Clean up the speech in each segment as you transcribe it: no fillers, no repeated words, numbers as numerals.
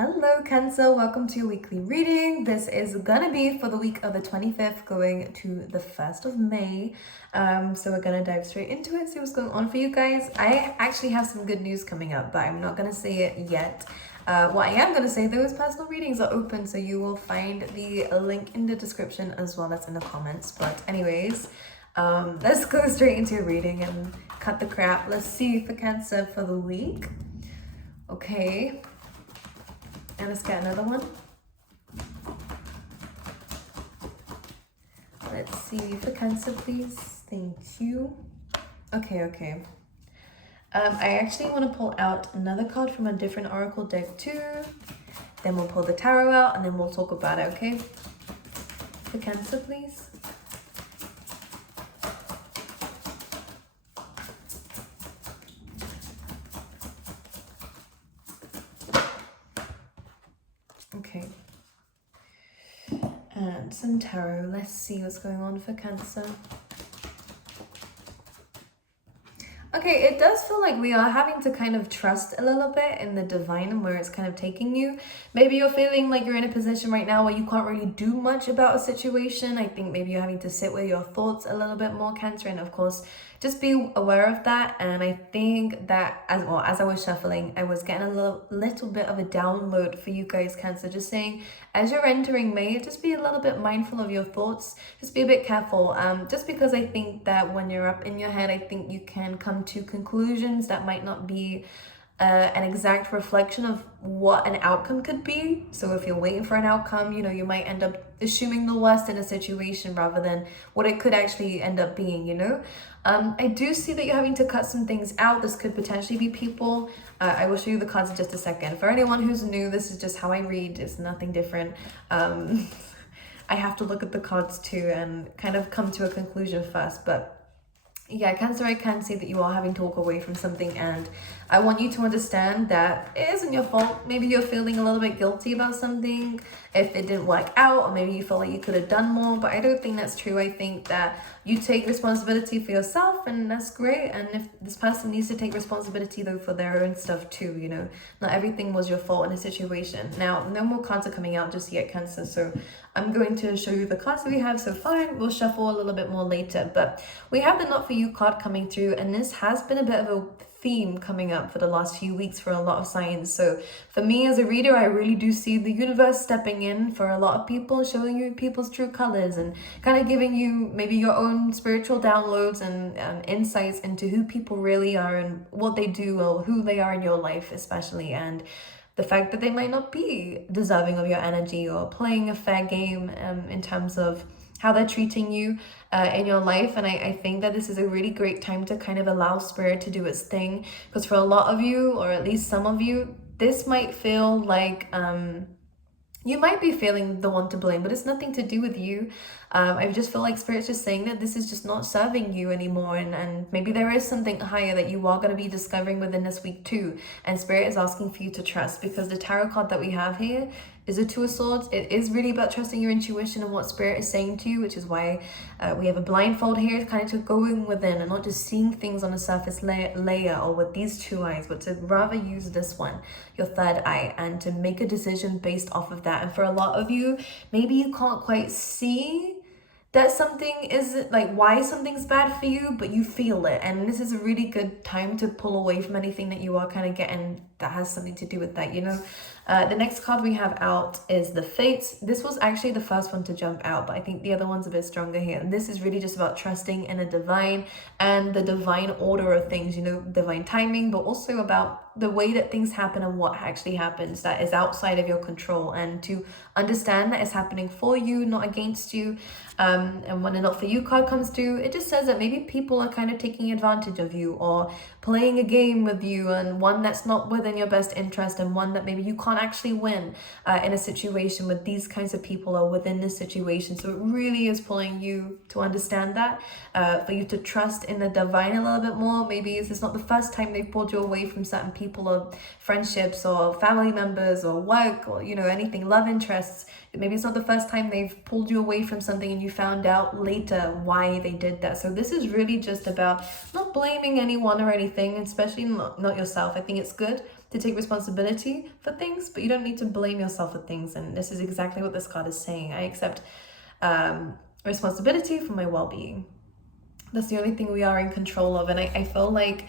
Hello Cancer, welcome to your weekly reading. This is gonna be for the week of the 25th going to the 1st of May. So we're gonna dive straight into it, see what's going on for you guys. I actually have some good news coming up, but I'm not gonna say it yet. What I am gonna say though is personal readings are open, so you will find the link in the description as well as in the comments. But anyways, let's go straight into your reading and cut the crap. Let's see for Cancer for the week. Okay. And let's get another one. Let's see for Cancer, please. Thank you. Okay. I actually want to pull out another card from a different oracle deck too. Then we'll pull the tarot out and then we'll talk about it, okay? For Cancer, please. Okay. And some tarot. Let's see what's going on for Cancer. Okay, it does feel like we are having to kind of trust a little bit in the divine and where it's kind of taking you. Maybe you're feeling like you're in a position right now where you can't really do much about a situation. I think maybe you're having to sit with your thoughts a little bit more, Cancer, and of course, just be aware of that. And I think that as I was shuffling, I was getting a little bit of a download for you guys, Cancer, just saying as you're entering May, just be a little bit mindful of your thoughts, just be a bit careful, just because I think that when you're up in your head, I think you can come to conclusions that might not be an exact reflection of what an outcome could be. So if you're waiting for an outcome, you know, you might end up assuming the worst in a situation rather than what it could actually end up being, you know. I do see that you're having to cut some things out. This could potentially be people. I will show you the cards in just a second. For anyone who's new, this is just how I read. It's nothing different. I have to look at the cards too and kind of come to a conclusion first, but yeah, Cancer, I can see that you are having to walk away from something, and I want you to understand that it isn't your fault. Maybe you're feeling a little bit guilty about something if it didn't work out, or maybe you feel like you could have done more, but I don't think that's true. I think that you take responsibility for yourself, and that's great. And if this person needs to take responsibility though for their own stuff too, you know, not everything was your fault in a situation. Now, no more cards are coming out just yet, Cancer, so I'm going to show you the cards that we have so far. We'll shuffle a little bit more later, but we have the Not For You card coming through, and this has been a bit of a theme coming up for the last few weeks for a lot of signs. So for me as a reader, I really do see the universe stepping in for a lot of people, showing you people's true colors and kind of giving you maybe your own spiritual downloads and insights into who people really are and what they do or who they are in your life especially, and the fact that they might not be deserving of your energy or playing a fair game in terms of how they're treating you in your life. And I think that this is a really great time to kind of allow spirit to do its thing, because for a lot of you, or at least some of you, this might feel like you might be feeling the one to blame, but it's nothing to do with you. I just feel like Spirit's just saying that this is just not serving you anymore, and maybe there is something higher that you are going to be discovering within this week too. And Spirit is asking for you to trust, because the tarot card that we have here is a Two of Swords. It is really about trusting your intuition and what Spirit is saying to you, which is why we have a blindfold here, kind of to go in within and not just seeing things on a surface layer or with these two eyes, but to rather use this one, your third eye, and to make a decision based off of that. And for a lot of you, maybe you can't quite see that something is like why something's bad for you, but you feel it, and this is a really good time to pull away from anything that you are kind of getting that has something to do with that, you know. The next card we have out is the Fates. This was actually the first one to jump out, but I think the other one's a bit stronger here. And this is really just about trusting in a divine and the divine order of things, you know, divine timing, but also about the way that things happen and what actually happens that is outside of your control, and to understand that it's happening for you, not against you. And when the Not For You card comes through, it just says that maybe people are kind of taking advantage of you or playing a game with you, and one that's not within your best interest, and one that maybe you can't actually win in a situation with these kinds of people or within this situation. So it really is pulling you to understand that, for you to trust in the divine a little bit more. Maybe this is not the first time they've pulled you away from certain people or friendships or family members or work or, you know, anything, love interests. Maybe it's not the first time they've pulled you away from something and you found out later why they did that. So this is really just about not blaming anyone or anything, especially not yourself. I think it's good to take responsibility for things, but you don't need to blame yourself for things. And this is exactly what this card is saying. I accept responsibility for my well-being. That's the only thing we are in control of. And I feel like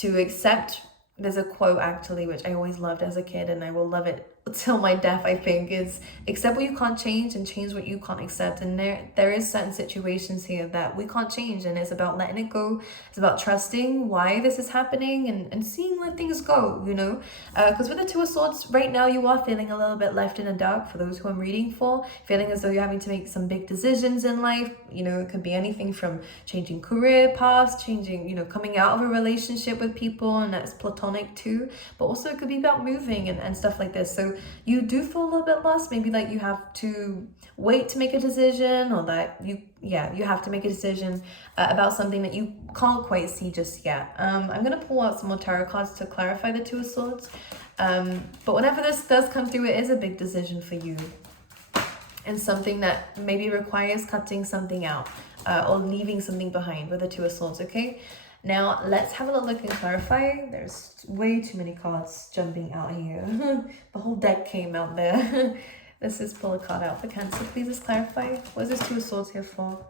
to accept, there's a quote actually which I always loved as a kid, and I will love it till my death, I think, is accept what you can't change and change what you can't accept. And there is certain situations here that we can't change, and it's about letting it go. It's about trusting why this is happening and seeing where things go, you know, because with the Two of Swords right now, you are feeling a little bit left in the dark. For those who I'm reading for, feeling as though you're having to make some big decisions in life. You know, it could be anything from changing career paths, changing, you know, coming out of a relationship with people, and that's platonic too, but also it could be about moving and stuff like this. So you do feel a little bit lost, maybe like you have to wait to make a decision, or that you have to make a decision about something that you can't quite see just yet. I'm gonna pull out some more tarot cards to clarify the Two of Swords, but whenever this does come through, it is a big decision for you, and something that maybe requires cutting something out or leaving something behind with the Two of Swords. Okay, now let's have a little look and clarify. There's way too many cards jumping out here. The whole deck came out there. Let's just pull a card out for Cancer. Please just clarify. What is this Two of Swords here for?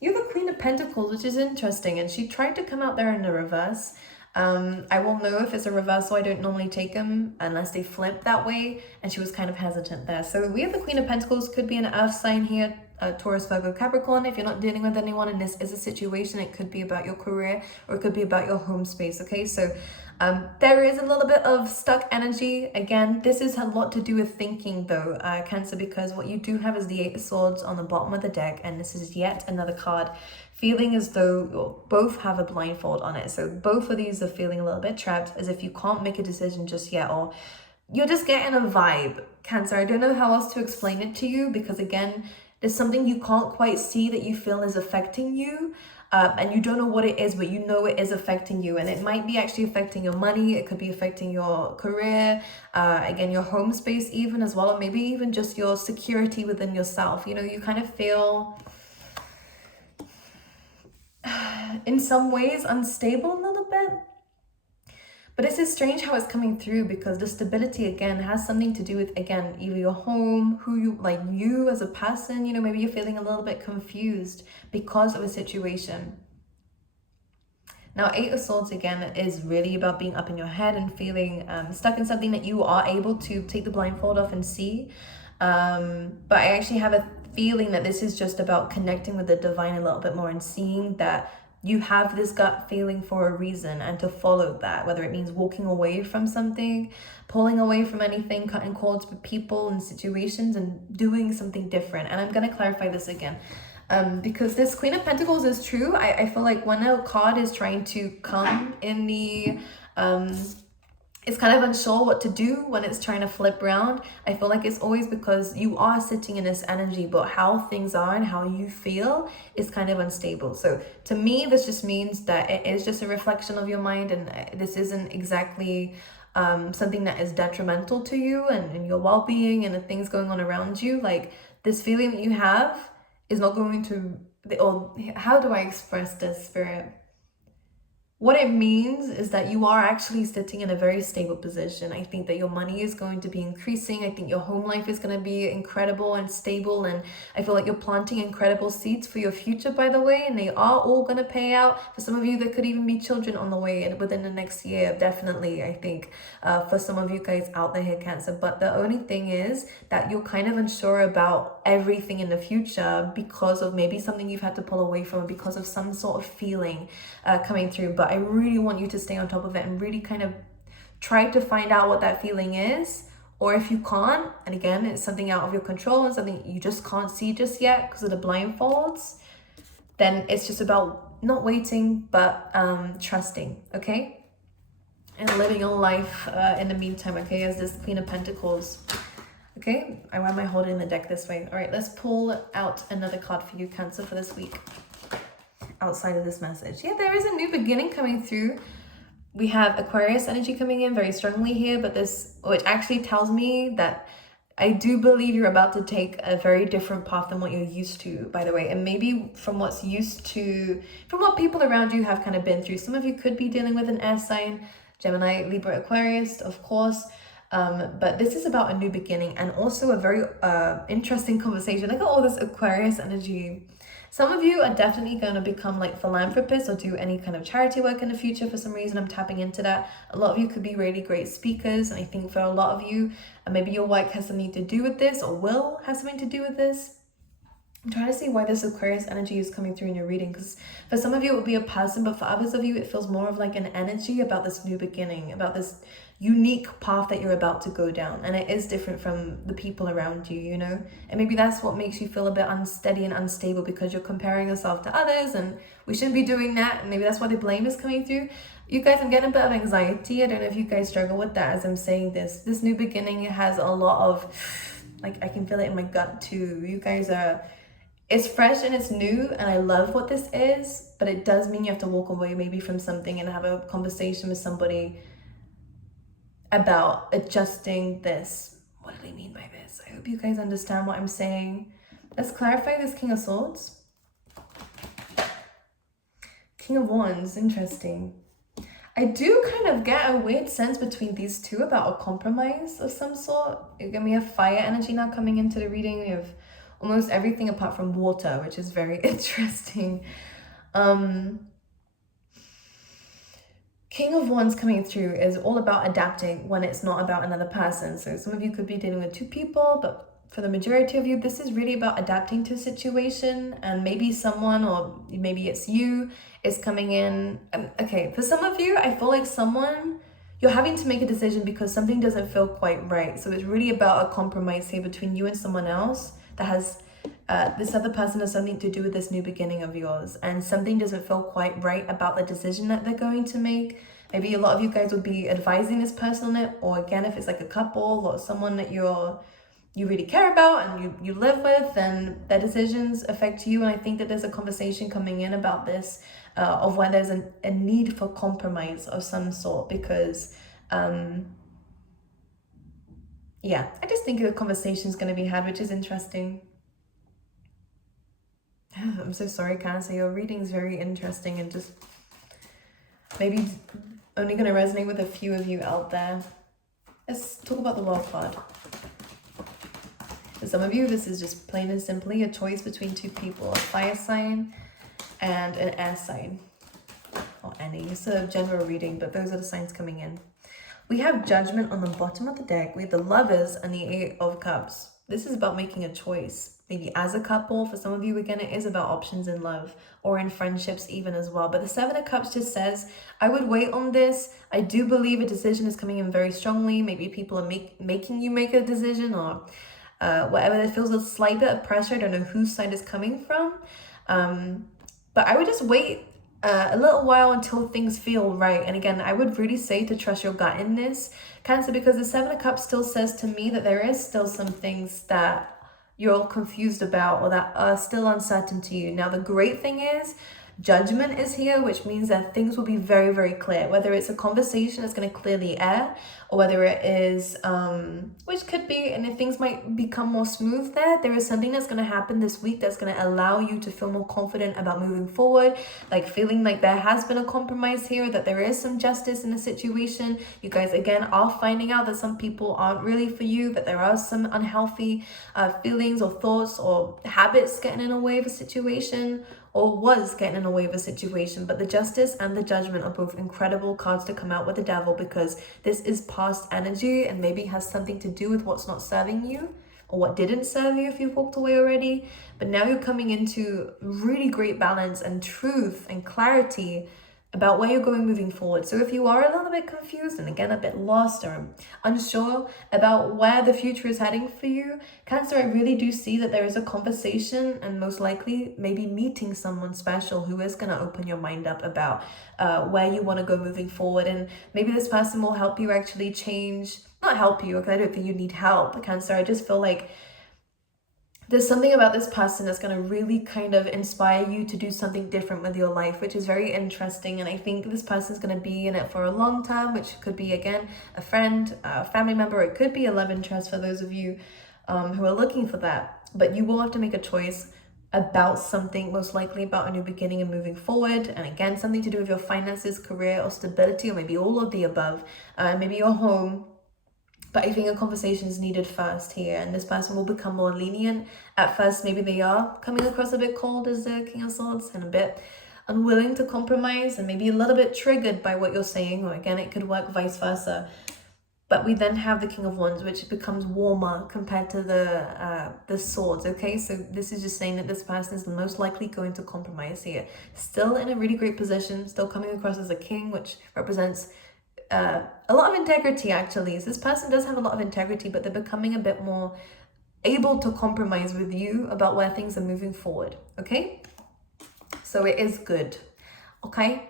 You have a Queen of Pentacles, which is interesting, and she tried to come out there in the reverse. I will know if it's a reversal. I don't normally take them unless they flip that way, and she was kind of hesitant there. So we have the Queen of Pentacles, could be an earth sign here, Taurus, Virgo, Capricorn. If you're not dealing with anyone and this is a situation, it could be about your career or it could be about your home space. Okay, so there is a little bit of stuck energy. Again, this is a lot to do with thinking though, Cancer, because what you do have is the Eight of Swords on the bottom of the deck, and this is yet another card feeling as though you both have a blindfold on it. So both of these are feeling a little bit trapped, as if you can't make a decision just yet, or you're just getting a vibe, Cancer. I don't know how else to explain it to you, because again, there's something you can't quite see that you feel is affecting you, and you don't know what it is, but you know it is affecting you, and it might be actually affecting your money. It could be affecting your career, again, your home space even as well, or maybe even just your security within yourself. You know, you kind of feel in some ways unstable a little bit. But this is strange how it's coming through, because the stability again has something to do with, again, either your home, who you, like you as a person, you know, maybe you're feeling a little bit confused because of a situation. Now, Eight of Swords again is really about being up in your head and feeling stuck in something that you are able to take the blindfold off and see. But I actually have a feeling that this is just about connecting with the divine a little bit more and seeing that you have this gut feeling for a reason, and to follow that, whether it means walking away from something, pulling away from anything, cutting cords with people and situations, and doing something different. And I'm going to clarify this again, because this Queen of Pentacles is true. I feel like when a card is trying to come in the it's kind of unsure what to do when it's trying to flip around. I feel like it's always because you are sitting in this energy, but how things are and how you feel is kind of unstable. So to me, this just means that it is just a reflection of your mind, and this isn't exactly something that is detrimental to you and your well-being and the things going on around you. Like, this feeling that you have is not going to, or how do I express this, Spirit? What it means is that you are actually sitting in a very stable position. I think that your money is going to be increasing. I think your home life is going to be incredible and stable. And I feel like you're planting incredible seeds for your future, by the way. And they are all going to pay out. For some of you, there could even be children on the way and within the next year. Definitely, I think, for some of you guys out there here, Cancer. But the only thing is that you're kind of unsure about everything in the future because of maybe something you've had to pull away from, because of some sort of feeling coming through. But I really want you to stay on top of it and really kind of try to find out what that feeling is. Or if you can't, and again, it's something out of your control and something you just can't see just yet because of the blindfolds, then it's just about not waiting, but trusting, okay? And living your life in the meantime, okay, as this Queen of Pentacles. Okay, why am I holding the deck this way? All right, let's pull out another card for you, Cancer, for this week. Outside of this message, yeah, there is a new beginning coming through. We have Aquarius energy coming in very strongly here, but this, which actually tells me that I do believe you're about to take a very different path than what you're used to, by the way, and maybe from what's used to, from what people around you have kind of been through. Some of you could be dealing with an air sign. Gemini, Libra, Aquarius, of course. But this is about a new beginning and also a very interesting conversation. Look at all this Aquarius energy. Some of you are definitely going to become like philanthropists or do any kind of charity work in the future. For some reason, I'm tapping into that. A lot of you could be really great speakers. And I think for a lot of you, maybe your work has something to do with this or will have something to do with this. I'm trying to see why this Aquarius energy is coming through in your reading, because for some of you it will be a person, but for others of you it feels more of like an energy about this new beginning, about this unique path that you're about to go down, and it is different from the people around you, you know. And maybe that's what makes you feel a bit unsteady and unstable, because you're comparing yourself to others, and we shouldn't be doing that. And maybe that's why the blame is coming through. You guys, I'm getting a bit of anxiety. I don't know if you guys struggle with that as I'm saying this new beginning. It has a lot of, like, I can feel it in my gut too. You guys are, it's fresh and it's new, and I love what this is, but it does mean you have to walk away maybe from something and have a conversation with somebody about adjusting this. What do they mean by this? I hope you guys understand what I'm saying. Let's clarify this King of Swords. King of Wands, interesting. I do kind of get a weird sense between these two about a compromise of some sort. We have fire energy now coming into the reading. We have almost everything apart from water, which is very interesting. King of Wands coming through is all about adapting when it's not about another person. So some of you could be dealing with two people, but for the majority of you, this is really about adapting to a situation, and maybe someone, or maybe it's you, is coming in. Okay, for some of you, I feel like you're having to make a decision because something doesn't feel quite right. So it's really about a compromise here between you and someone else that has this other person has something to do with this new beginning of yours, and something doesn't feel quite right about the decision that they're going to make. Maybe a lot of you guys will be advising this person on it, or again, if it's like a couple or someone that you really care about and you live with, then their decisions affect you. And I think that there's a conversation coming in about this of when there's a need for compromise of some sort, because yeah, I just think the conversation is going to be had, which is interesting. I'm so sorry, Cancer. Your reading is very interesting and just maybe only going to resonate with a few of you out there. Let's talk about the World card. For some of you, this is just plain and simply a choice between two people, a fire sign and an air sign, or any. It's a general reading, but those are the signs coming in. We have Judgment on the bottom of the deck. We have the Lovers and the Eight of Cups. This is about making a choice. Maybe as a couple. For some of you, again, it is about options in love or in friendships even as well. But the Seven of Cups just says, I would wait on this. I do believe a decision is coming in very strongly. Maybe people are making you make a decision, or whatever. There feels a slight bit of pressure. I don't know whose side is coming from. But I would just wait a little while until things feel right. And again, I would really say to trust your gut in this, Cancer, because the Seven of Cups still says to me that there is still some things that you're confused about or that are still uncertain to you. Now, the great thing is Judgment is here, which means that things will be very, very clear. Whether it's a conversation that's going to clear the air, or whether it is, which could be, and if things might become more smooth there is something that's going to happen this week that's going to allow you to feel more confident about moving forward, like feeling like there has been a compromise here, that there is some justice in the situation. You guys, again, are finding out that some people aren't really for you, that there are some unhealthy feelings or thoughts or habits getting in the way of a situation, or was getting in the way of a situation. But the Justice and the Judgment are both incredible cards to come out with the Devil, because this is past energy and maybe has something to do with what's not serving you or what didn't serve you if you've walked away already. But now you're coming into really great balance and truth and clarity about where you're going moving forward. So if you are a little bit confused and again a bit lost or unsure about where the future is heading for you, Cancer, I really do see that there is a conversation, and most likely maybe meeting someone special who is going to open your mind up about where you want to go moving forward. And maybe this person will help you actually change, not help you, because I don't think you need help, Cancer. I just feel like there's something about this person that's going to really kind of inspire you to do something different with your life, which is very interesting. And I think this person's going to be in it for a long time, which could be, again, a friend, a family member. It could be a love interest for those of you who are looking for that. But you will have to make a choice about something, most likely about a new beginning and moving forward. And again, something to do with your finances, career, or stability, or maybe all of the above. Maybe your home. But I think a conversation is needed first here, and this person will become more lenient. At first, maybe they are coming across a bit cold as the King of Swords and a bit unwilling to compromise and maybe a little bit triggered by what you're saying, or again, it could work vice versa. But we then have the King of Wands, which becomes warmer compared to the swords, okay? So this is just saying that this person is most likely going to compromise here. Still in a really great position, still coming across as a king, which represents a lot of integrity, actually. So this person does have a lot of integrity, but they're becoming a bit more able to compromise with you about where things are moving forward, okay? So it is good. Okay,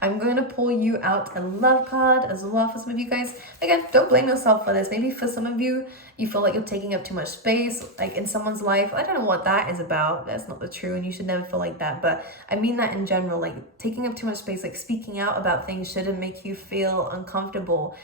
I'm going to pull you out a love card as well for some of you guys. Again, don't blame yourself for this. Maybe for some of you, you feel like you're taking up too much space, like in someone's life. I don't know what that is about. That's not the truth, and you should never feel like that. But I mean that in general, like taking up too much space, like speaking out about things shouldn't make you feel uncomfortable.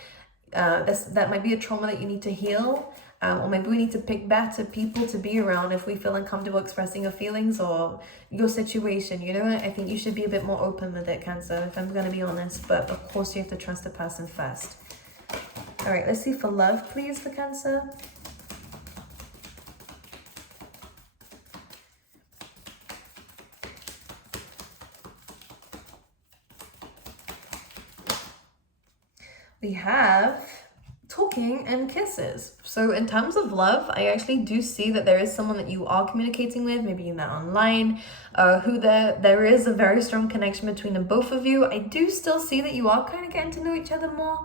That might be a trauma that you need to heal. Or maybe we need to pick better people to be around if we feel uncomfortable expressing your feelings or your situation, you know? I think you should be a bit more open with it, Cancer, if I'm going to be honest. But of course, you have to trust the person first. All right, let's see for love, please, for Cancer. We have talking and kisses. So in terms of love, I actually do see that there is someone that you are communicating with, maybe you met online, who there is a very strong connection between the both of you. I do still see that you are kind of getting to know each other more.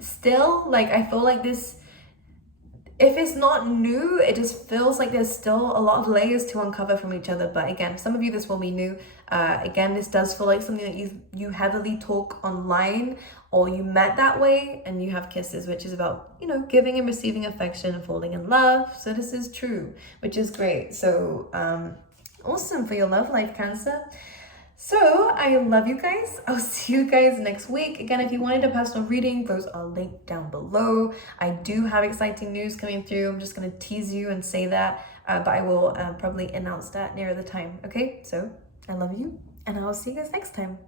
Still, like, I feel like this, if it's not new, it just feels like there's still a lot of layers to uncover from each other. But again, some of you, this will be new. Again, this does feel like something that you heavily talk online, or you met that way, and you have kisses, which is about, you know, giving and receiving affection and falling in love. So this is true, which is great. So awesome for your love life, Cancer. So I love you guys. I'll see you guys next week. Again, if you wanted a personal reading, those are linked down below. I do have exciting news coming through. I'm just going to tease you and say that, but I will probably announce that near the time. Okay, so I love you, and I'll see you guys next time.